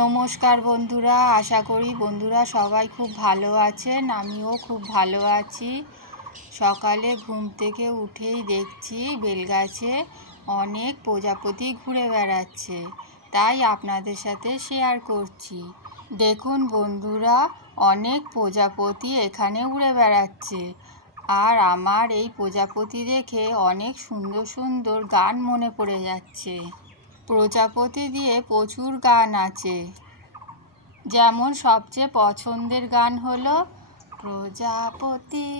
নমস্কার বন্ধুরা, আশা করি বন্ধুরা সবাই খুব ভালো আছেন, আমিও খুব ভালো আছি। সকালে ঘুম থেকে উঠেই দেখছি বেলগাছে অনেক প্রজাপতি ঘুরে বেড়াচ্ছে, তাই আপনাদের সাথে শেয়ার করছি। দেখুন বন্ধুরা, অনেক প্রজাপতি এখানে উড়ে বেড়াচ্ছে, আর আমার এই প্রজাপতি দেখে অনেক সুন্দর সুন্দর গান মনে পড়ে যাচ্ছে। প্রজাপতি দিয়ে প্রচুর গান আছে। যেমন সবচেয়ে পছন্দের গান হলো, প্রজাপতি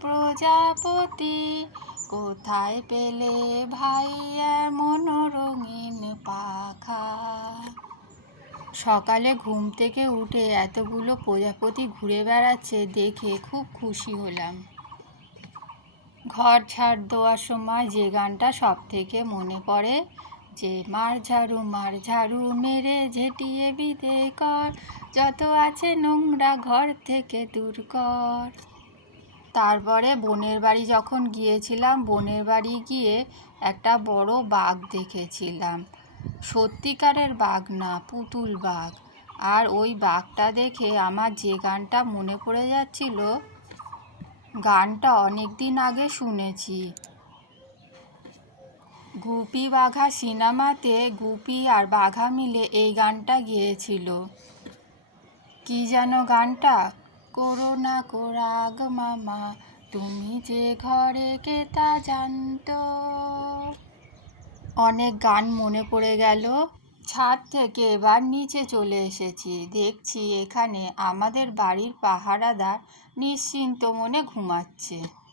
প্রজাপতি, কোথায় পেলে ভাই এমন রঙিন পাখা? সকালে ঘুম থেকে উঠে এতগুলো প্রজাপতি ঘুরে বেড়াচ্ছে দেখে খুব খুশি হলাম। ঘর ছাড় দেওয়ার সময় যে গানটা সব থেকে মনে পড়ে যে মার ঝাড়ু মার ঝাড়ু মেরে ঝেটিয়ে বিদে কর। যত আছে নোংরা ঘর থেকে দূর কর। তারপরে বোনের বাড়ি যখন গিয়েছিলাম, বোনের বাড়ি গিয়ে একটা বড় বাঘ দেখেছিলাম। সত্যিকারের বাঘ না, পুতুল বাঘ। আর ওই বাঘটা দেখে আমার যে গানটা মনে পড়ে যাচ্ছিল, গানটা অনেক দিন আগে শুনেছি। গুপি বাঘা সিনেমাতে গুপি আর বাঘা মিলে এই গানটা গিয়েছিল। কি যেন গানটা? করোনা কোরাগ মামা, তুমি যে ঘরে কে তা জানতো। অনেক গান মনে পড়ে গেল। ছাদ থেকে এবার নিচে চলে এসেছি। দেখছি এখানে আমাদের বাড়ির পাহারাদার নিশ্চিন্ত মনে ঘুমাচ্ছে।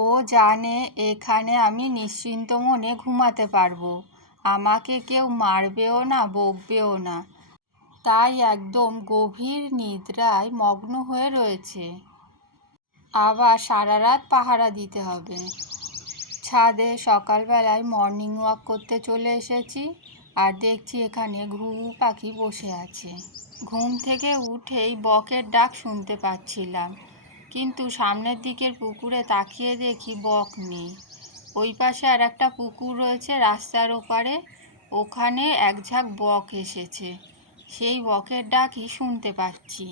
ও জানে, এখানে আমি নিশ্চিন্ত মনে ঘুমাতে পারব। আমাকে কেউ মারবেও না, বকবেও না। তাই একদম গভীর নিদ্রায় মগ্ন হয়ে রয়েছে। আবার সারা রাত পাহারা দিতে হবে। ছাদে সকালবেলায় মর্নিং ওয়াক করতে চলে এসেছি আর দেখছি এখানে ঘুঘু পাখি বসে আছে। ঘুম থেকে উঠেই বকের ডাক শুনতে পাচ্ছিলাম। কিন্তু সামনের দিকের পুকুরে তাকিয়ে দেখি বক নেই। ওই পাশে আর একটা পুকুর রয়েছে রাস্তার ওপারে। ওখানে এক ঝাঁক বক এসেছে। সেই বকের ডাকই শুনতে পাচ্ছি।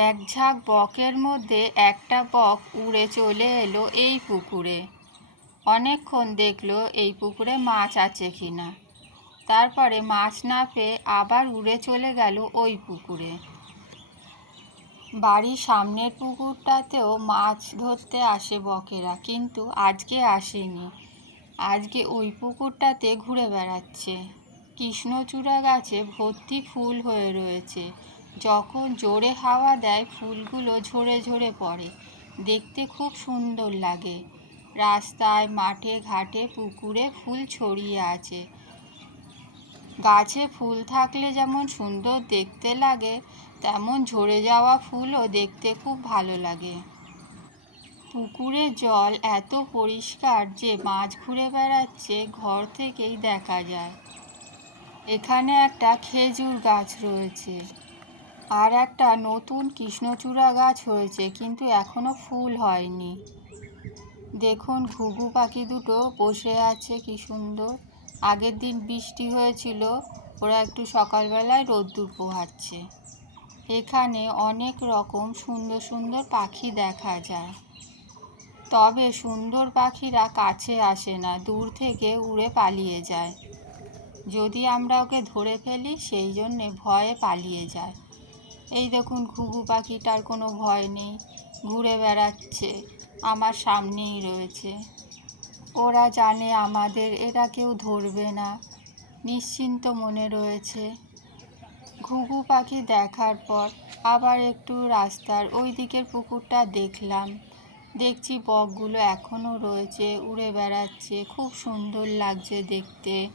এক ঝাঁক বকের মধ্যে একটা বক উড়ে চলে এলো এই পুকুরে। অনেকক্ষণ দেখল এই পুকুরে মাছ আছে কিনা। তারপরে মাছ না পেয়ে আবার উড়ে চলে গেল ওই পুকুরে। বাড়ির সামনের পুকুরটাতেও মাছ ধরতে আসে বকেরা, কিন্তু আজকে আসেনি। আজকে ওই পুকুরটাতে ঘুরে বেড়াচ্ছে। কৃষ্ণচূড়া গাছে ভর্তি ফুল হয়ে রয়েছে। যখন জোরে হাওয়া দেয়, ফুলগুলো ঝরে ঝরে পড়ে। দেখতে খুব সুন্দর লাগে। রাস্তায়, মাঠে, ঘাটে, পুকুরে ফুল ছড়িয়ে আছে। গাছে ফুল থাকলে যেমন সুন্দর দেখতে লাগে, তেমন ঝরে যাওয়া ফুলও দেখতে খুব ভালো লাগে। পুকুরের জল এত পরিষ্কার যে মাছ ঘুরে বেড়াচ্ছে, ঘর থেকেই দেখা যায়। এখানে একটা খেজুর গাছ রয়েছে আর একটা নতুন কৃষ্ণচূড়া গাছ হয়েছে, কিন্তু এখনও ফুল হয়নি। দেখুন, ঘুঘু পাখি দুটো বসে আছে, কি সুন্দর। আগের দিন বৃষ্টি হয়েছিল, ওরা একটু সকালবেলায় রোদ্দুর পোহাচ্ছে। এখানে অনেক রকম সুন্দর সুন্দর পাখি দেখা যায়। তবে সুন্দর পাখিরা কাছে আসে না, দূর থেকে উড়ে পালিয়ে যায়। যদি আমরা ওকে ধরে ফেলি, সেই জন্যে ভয়ে পালিয়ে যায়। এই দেখুন, ঘুঘু পাখিটার কোনো ভয় নেই, ঘুরে বেড়াচ্ছে, আমার সামনেই রয়েছে। ওরা জানে আমাদের, এরা কেউ ধরবে না। নিশ্চিন্ত মনে রয়েছে। ঘুঘু পাখি দেখার পর আবার একটু রাস্তার ওই দিকের পুকুরটা দেখলাম। দেখছি বকগুলো এখনও রয়েছে, উড়ে বেড়াচ্ছে, খুব সুন্দর লাগছে দেখতে।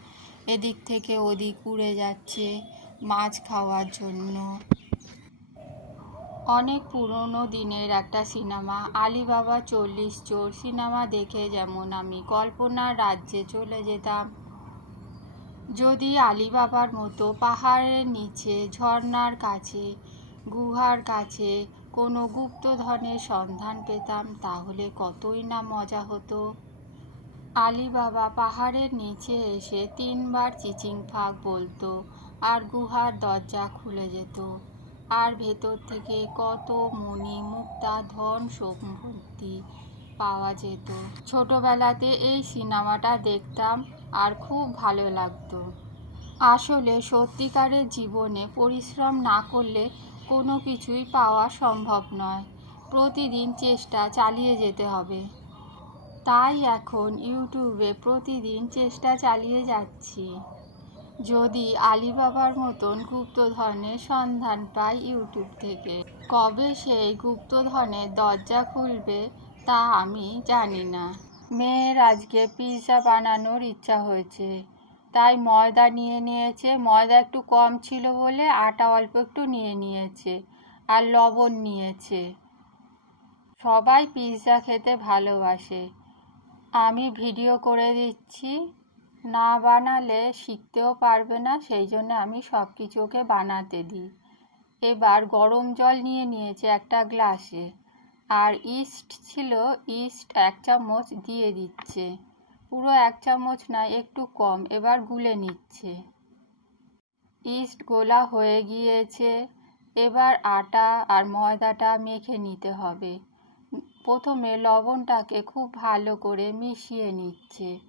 এদিক থেকে ওদিক উড়ে যাচ্ছে মাছ খাওয়ার জন্য। অনেক পুরনো দিনের একটা সিনেমা, আলিবাবা চল্লিশ চোর সিনেমা দেখে যেমন আমি কল্পনার রাজ্যে চলে যেতাম। যদি আলিবাবার মতো পাহাড়ের নিচে ঝর্নার কাছে, গুহার কাছে কোনো গুপ্তধনের সন্ধান পেতাম, তাহলে কতই না মজা হতো। আলিবাবা পাহাড়ের নিচে এসে তিনবার চিচিং ফাঁক বলতো আর গুহার দরজা খুলে যেত। আর ভেতর থেকে কত মণি মুক্তা, ধন সম্পত্তি পাওয়া যেত। ছোটবেলাতে এই সিনেমাটা দেখতাম আর খুব ভালো লাগতো। আসলে সত্যিকারের জীবনে পরিশ্রম না করলে কোনো কিছুই পাওয়া সম্ভব নয়। প্রতিদিন চেষ্টা চালিয়ে যেতে হবে। তাই এখন ইউটিউবে প্রতিদিন চেষ্টা চালিয়ে যাচ্ছি। যদি আলিবাবার মতন গুপ্তধনের সন্ধান পাই ইউটিউব থেকে, কবে সেই গুপ্তধনের দরজা খুলবে তা আমি জানি না। মেয়ের আজকে পিৎজা বানানোর ইচ্ছা হয়েছে। তাই ময়দা নিয়ে নিয়েছে, ময়দা একটু কম ছিল বলে আটা অল্প একটু নিয়ে নিয়েছে আর লবণ নিয়েছে। সবাই পিৎজা খেতে ভালোবাসে। আমি ভিডিও করে দিচ্ছি। না বানালে শিখতেও পারবে না, সেই জন্য আমি সব কিছু ওকে বানাতে দিই। এবার গরম জল নিয়ে নিয়েছে একটা গ্লাসে। আর ইস্ট ছিল, ইস্ট এক চামচ দিয়ে দিচ্ছে। পুরো এক চামচ না, একটু কম, এবার গুলে নিচ্ছে। ইস্ট গোলা হয়ে গিয়েছে। এবার আটা আর ময়দাটা মেখে নিতে হবে। প্রথমে লবণটাকে খুব ভালো করে মিশিয়ে নিচ্ছে।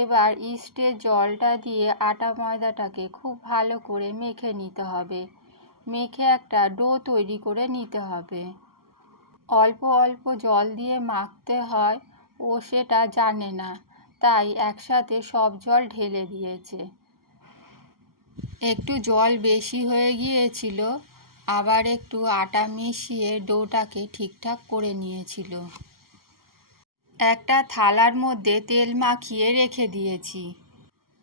এবার ইস্টের জলটা দিয়ে আটা ময়দাটাকে খুব ভালো করে মেখে নিতে হবে। মেখে একটা ডো তৈরি করে নিতে হবে। অল্প অল্প জল দিয়ে মাখতে হয় ও সেটা জানে না, তাই একসাথে সব জল ঢেলে দিয়েছে। একটু জল বেশি হয়ে গিয়েছিল, আবার একটু আটা মিশিয়ে ডোটাকে ঠিকঠাক করে নিয়েছিল। একটা থালার মধ্যে তেল মাখিয়ে রেখে দিয়েছি।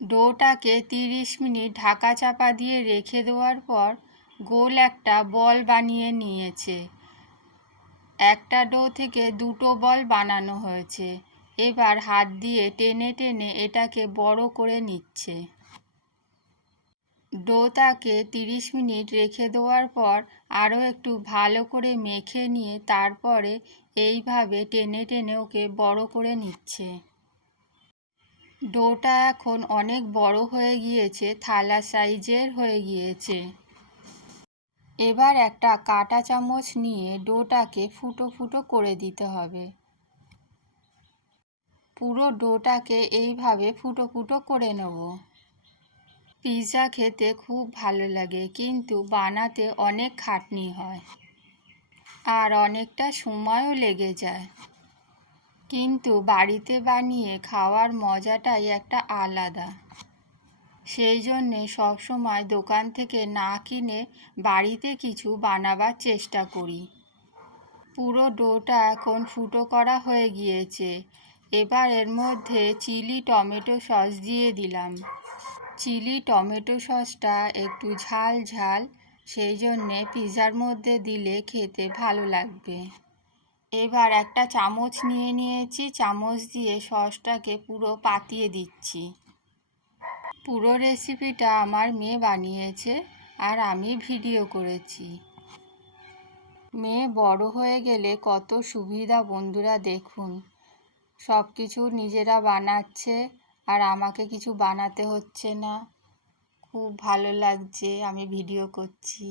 ডোটাকে তিরিশ মিনিট ঢাকা চাপা দিয়ে রেখে দেওয়ার পর গোল একটা বল বানিয়ে নিয়েছে। একটা ডো থেকে দুটো বল বানানো হয়েছে। এবার হাত দিয়ে টেনে টেনে এটাকে বড় করে নিচ্ছে। ডোটাকে তিরিশ মিনিট রেখে দেওয়ার পর আরও একটু ভালো করে মেখে নিয়ে তারপরে এইভাবে টেনে টেনে ওকে বড় করে নিচ্ছে। ডোটা এখন অনেক বড় হয়ে গিয়েছে, থালা সাইজের হয়ে গিয়েছে। এবার একটা কাঁটা চামচ নিয়ে ডোটাকে ফুটো ফুটো করে দিতে হবে। পুরো ডোটাকে এইভাবে ফুটো ফুটো করে নেব। পিৎজা খেতে খুব ভালো লাগে, কিন্তু বানাতে অনেক খাটনি হয় আর অনেকটা সময়ও লেগে যায়। কিন্তু বাড়িতে বানিয়ে খাওয়ার মজাটাই একটা আলাদা। সেই জন্যে সবসময় দোকান থেকে না কিনে বাড়িতে কিছু বানাবার চেষ্টা করি। পুরো ডোটা এখন ফুটো করা হয়ে গিয়েছে। এবার এর মধ্যে চিলি টমেটো সস দিয়ে দিলাম। চিলি টমেটো সসটা একটু ঝাল ঝাল, সেই জন্যে পিৎজার মধ্যে দিলে খেতে ভালো লাগবে। এবার একটা চামচ নিয়ে নিয়েছি, চামচ দিয়ে সসটাকে পুরো পাতিয়ে দিচ্ছি। পুরো রেসিপিটা আমার মেয়ে বানিয়েছে আর আমি ভিডিও করেছি। মেয়ে বড় হয়ে গেলে কত সুবিধা বন্ধুরা দেখুন। সব কিছু নিজেরা বানাচ্ছে আর আমাকে কিছু বানাতে হচ্ছে না। খুব ভালো লাগছে, আমি ভিডিও করছি।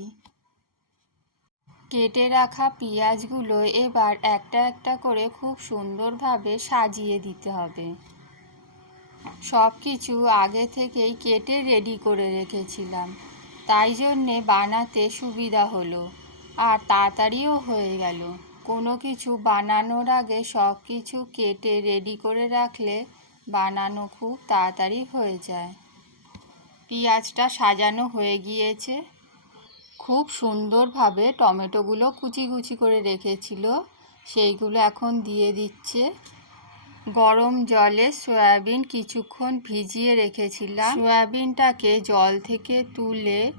কেটে রাখা পেঁয়াজগুলো এবার একটা একটা করে খুব সুন্দরভাবে সাজিয়ে দিতে হবে। সব কিছু আগে থেকেই কেটে রেডি করে রেখেছিলাম। তাই জন্যে বানাতে সুবিধা হলো। আর তাড়াতাড়িও হয়ে গেল। কোনো কিছু বানানোর আগে সব কিছু কেটে রেডি করে রাখলে বানানো খুব তাড়াতাড়ি হয়ে যায়। পেঁয়াজটা সাজানো হয়ে গিয়েছে। খুব সুন্দরভাবে টমেটোগুলো কুচি কুচি করে রেখেছিল। সেইগুলো এখন দিয়ে দিচ্ছে। গরম জলে সয়াবিন কিছুক্ষণ ভিজিয়ে রেখেছিলাম। সয়াবিনটাকে জল থেকে তুলে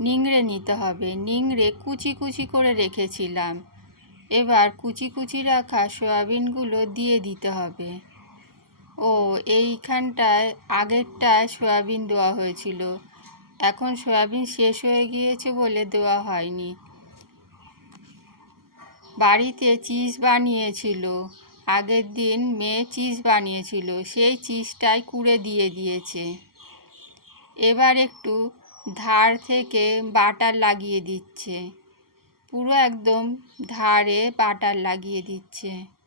নিংড়ে নিতে হবে। নিংড়ে কুচি কুচি করে রেখেছিলাম। এবার কুচি কুচি রাখা সয়াবিনগুলো দিয়ে দিতে হবে। ও, এইখানটায় আগেরটায় সয়াবিন দেওয়া হয়েছিল। এখন সয়াবিন শেষ হয়ে গিয়েছে বলে দেওয়া হয়নি। বাড়িতে চিজ বানিয়েছিল। আগের দিন মেয়ে চিজ বানিয়েছিল। সেই চিজটাই কুড়ে দিয়ে দিয়েছে। এবার একটু ধার থেকে বাটার লাগিয়ে দিচ্ছে। পুরো একদম ধারে বাটার লাগিয়ে দিচ্ছে।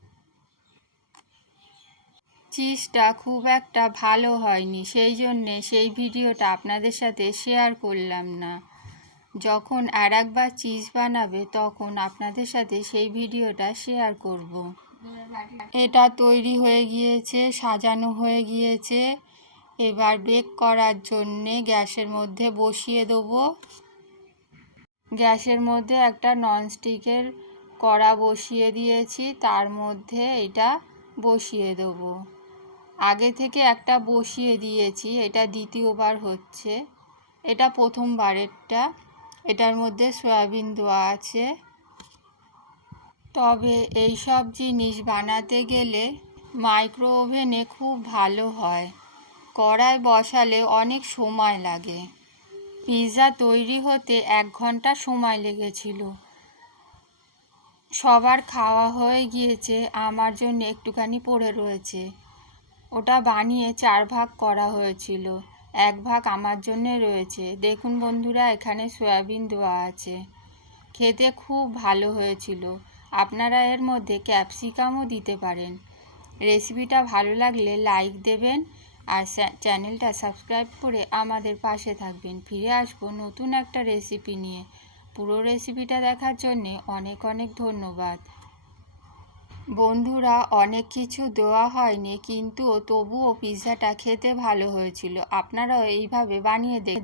চিজটা খুব একটা ভালো হয়নি। সেই জন্যে সেই ভিডিওটা আপনাদের সাথে শেয়ার করলাম না। যখন আর একবার চিজ বানাবে, তখন আপনাদের সাথে সেই ভিডিওটা শেয়ার করব। এটা তৈরি হয়ে গিয়েছে, সাজানো হয়ে গিয়েছে। এবার বেক করার জন্যে গ্যাসের মধ্যে বসিয়ে দেবো। গ্যাসের মধ্যে একটা ননস্টিকের কড়া বসিয়ে দিয়েছি। তার মধ্যে এটা বসিয়ে দেবো। আগে থেকে একটা বসিয়ে দিয়েছি, এটা দ্বিতীয়বার হচ্ছে। এটা প্রথমবারেরটা, এটার মধ্যে সয়াবিন দেওয়া আছে। তবে এই সব জিনিস বানাতে গেলে মাইক্রো ওভেনে খুব ভালো হয়। কড়ায় বসালে অনেক সময় লাগে। পিৎজা তৈরি হতে এক ঘণ্টা সময় লেগেছিল। সবার খাওয়া হয়ে গিয়েছে, আমার জন্য একটুখানি পড়ে রয়েছে। ওটা বানিয়ে চার ভাগ করা হয়েছিল। এক ভাগ আমার জন্য রয়েছে। দেখুন বন্ধুরা, এখানে সয়াবিন দেওয়া আছে। খেতে খুব ভালো হয়েছিল। আপনারা এর মধ্যে ক্যাপসিকামও দিতে পারেন। রেসিপিটা ভালো লাগলে লাইক দেবেন আর চ্যানেলটা সাবস্ক্রাইব করে আমাদের পাশে থাকবেন। ফিরে আসব নতুন একটা রেসিপি নিয়ে। পুরো রেসিপিটা দেখার জন্যে অনেক অনেক ধন্যবাদ। বন্ধুরা, অনেক কিছু দেওয়া হয়নি, কিন্তু তবুও পিৎজাটা খেতে ভালো হয়েছিল। আপনারাও এইভাবে বানিয়ে দেখ